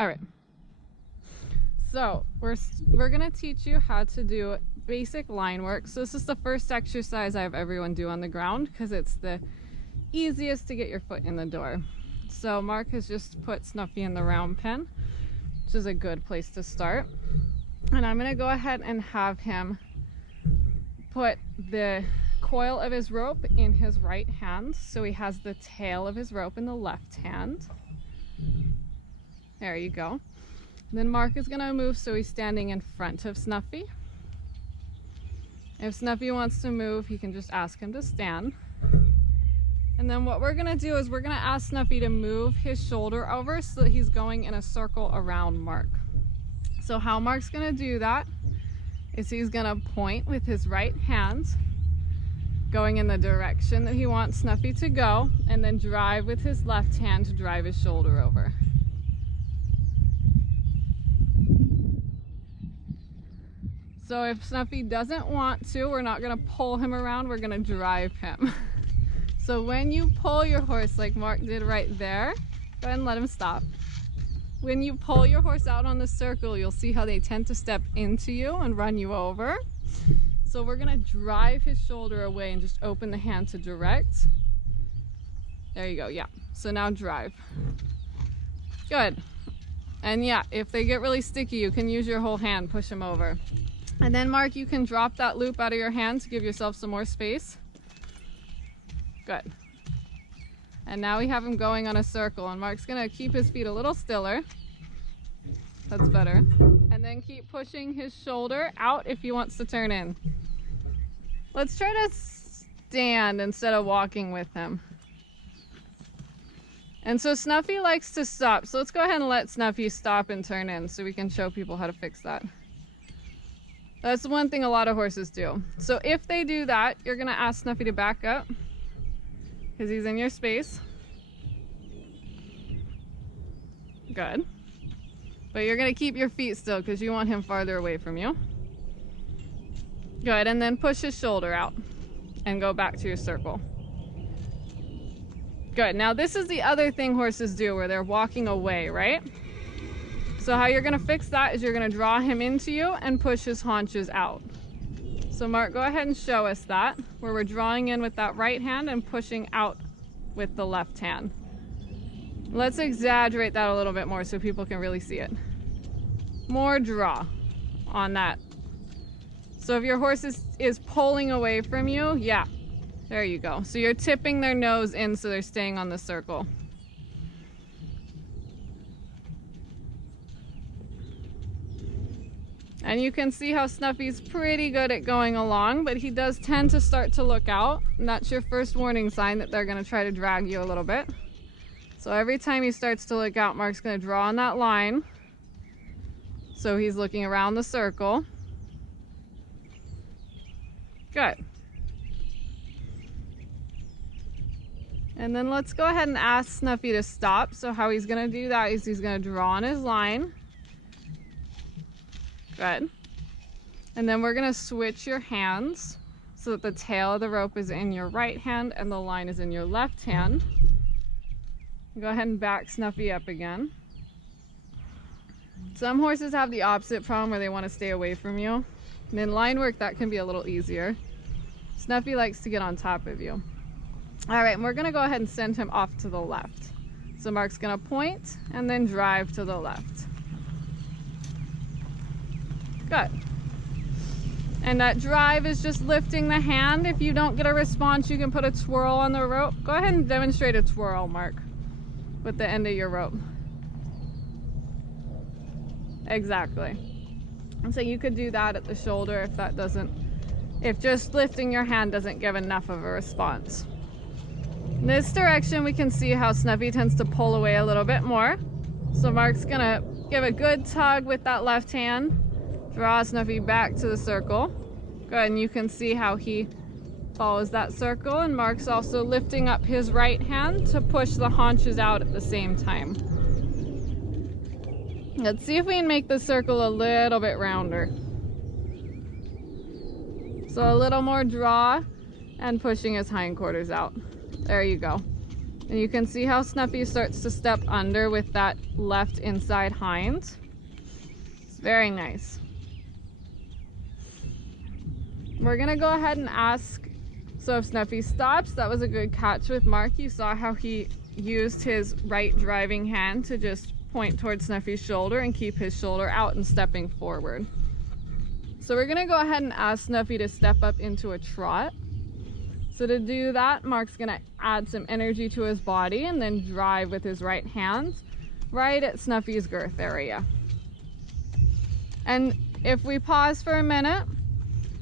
All right. So we're gonna teach you how to do basic line work. So this is the first exercise I have everyone do on the ground because it's the easiest to get your foot in the door. So Mark has just put Snuffy in the round pen, which is a good place to start. And I'm gonna go ahead and have him put the coil of his rope in his right hand. So he has the tail of his rope in the left hand. There you go. Then Mark is gonna move so he's standing in front of Snuffy. If Snuffy wants to move, he can just ask him to stand. And then what we're gonna do is we're gonna ask Snuffy to move his shoulder over so that he's going in a circle around Mark. So how Mark's gonna do that is he's gonna point with his right hand, going in the direction that he wants Snuffy to go, and then drive with his left hand to drive his shoulder over. So if Snuffy doesn't want to, we're not gonna pull him around, we're gonna drive him. So when you pull your horse like Mark did right there, go ahead and let him stop. When you pull your horse out on the circle, you'll see how they tend to step into you and run you over. So we're gonna drive his shoulder away and just open the hand to direct. There you go, yeah. So now drive. Good. And yeah, if they get really sticky, you can use your whole hand, push them over. And then Mark, you can drop that loop out of your hand to give yourself some more space. Good. And now we have him going on a circle, and Mark's gonna keep his feet a little stiller. That's better. And then keep pushing his shoulder out if he wants to turn in. Let's try to stand instead of walking with him. And so Snuffy likes to stop. So let's go ahead and let Snuffy stop and turn in so we can show people how to fix that. That's one thing a lot of horses do. So if they do that, you're gonna ask Snuffy to back up because he's in your space. Good. But you're gonna keep your feet still because you want him farther away from you. Good, and then push his shoulder out and go back to your circle. Good, now this is the other thing horses do where they're walking away, right? So how you're gonna fix that is you're gonna draw him into you and push his haunches out. So Mark, go ahead and show us that, where we're drawing in with that right hand and pushing out with the left hand. Let's exaggerate that a little bit more so people can really see it. More draw on that. So if your horse is pulling away from you, yeah, there you go. So you're tipping their nose in so they're staying on the circle. And you can see how Snuffy's pretty good at going along, but he does tend to start to look out. And that's your first warning sign that they're gonna try to drag you a little bit. So every time he starts to look out, Mark's gonna draw on that line. So he's looking around the circle. Good. And then let's go ahead and ask Snuffy to stop. So how he's gonna do that is he's gonna draw on his line. Good. And then we're gonna switch your hands so that the tail of the rope is in your right hand and the line is in your left hand. Go ahead and back Snuffy up again. Some horses have the opposite problem where they want to stay away from you. And in line work, that can be a little easier. Snuffy likes to get on top of you. All right, and we're gonna go ahead and send him off to the left. So Mark's gonna point and then drive to the left. Good. And that drive is just lifting the hand. If you don't get a response, you can put a twirl on the rope. Go ahead and demonstrate a twirl, Mark, with the end of your rope. Exactly. And so you could do that at the shoulder if just lifting your hand doesn't give enough of a response. In this direction, we can see how Snuffy tends to pull away a little bit more. So Mark's gonna give a good tug with that left hand. Draw Snuffy back to the circle. Good, and you can see how he follows that circle, and Mark's also lifting up his right hand to push the haunches out at the same time. Let's see if we can make the circle a little bit rounder. So a little more draw and pushing his hindquarters out. There you go. And you can see how Snuffy starts to step under with that left inside hind. It's very nice. We're gonna go ahead and ask, so if Snuffy stops, that was a good catch with Mark. You saw how he used his right driving hand to just point towards Snuffy's shoulder and keep his shoulder out and stepping forward. So we're gonna go ahead and ask Snuffy to step up into a trot. So to do that, Mark's gonna add some energy to his body and then drive with his right hand right at Snuffy's girth area. And if we pause for a minute,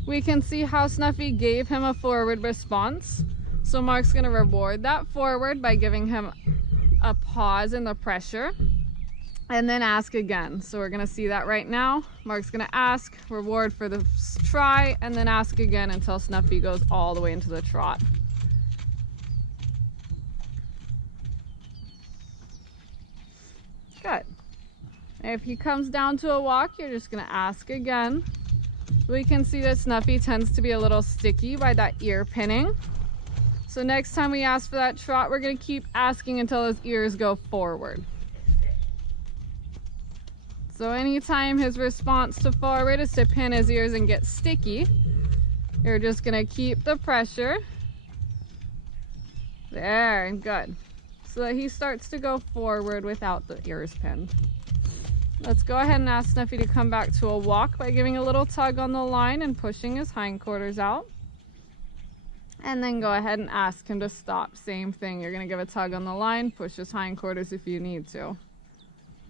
we can see how Snuffy gave him a forward response. So Mark's gonna reward that forward by giving him a pause in the pressure and then ask again. So we're gonna see that right now. Mark's gonna ask, reward for the try, and then ask again until Snuffy goes all the way into the trot. Good. If he comes down to a walk, you're just gonna ask again. We can see that Snuffy tends to be a little sticky by that ear pinning. So next time we ask for that trot, we're gonna keep asking until his ears go forward. So anytime his response to forward is to pin his ears and get sticky, you're just gonna keep the pressure. There, good. So that he starts to go forward without the ears pinned. Let's go ahead and ask Snuffy to come back to a walk by giving a little tug on the line and pushing his hindquarters out. And then go ahead and ask him to stop. Same thing, you're gonna give a tug on the line, push his hindquarters if you need to.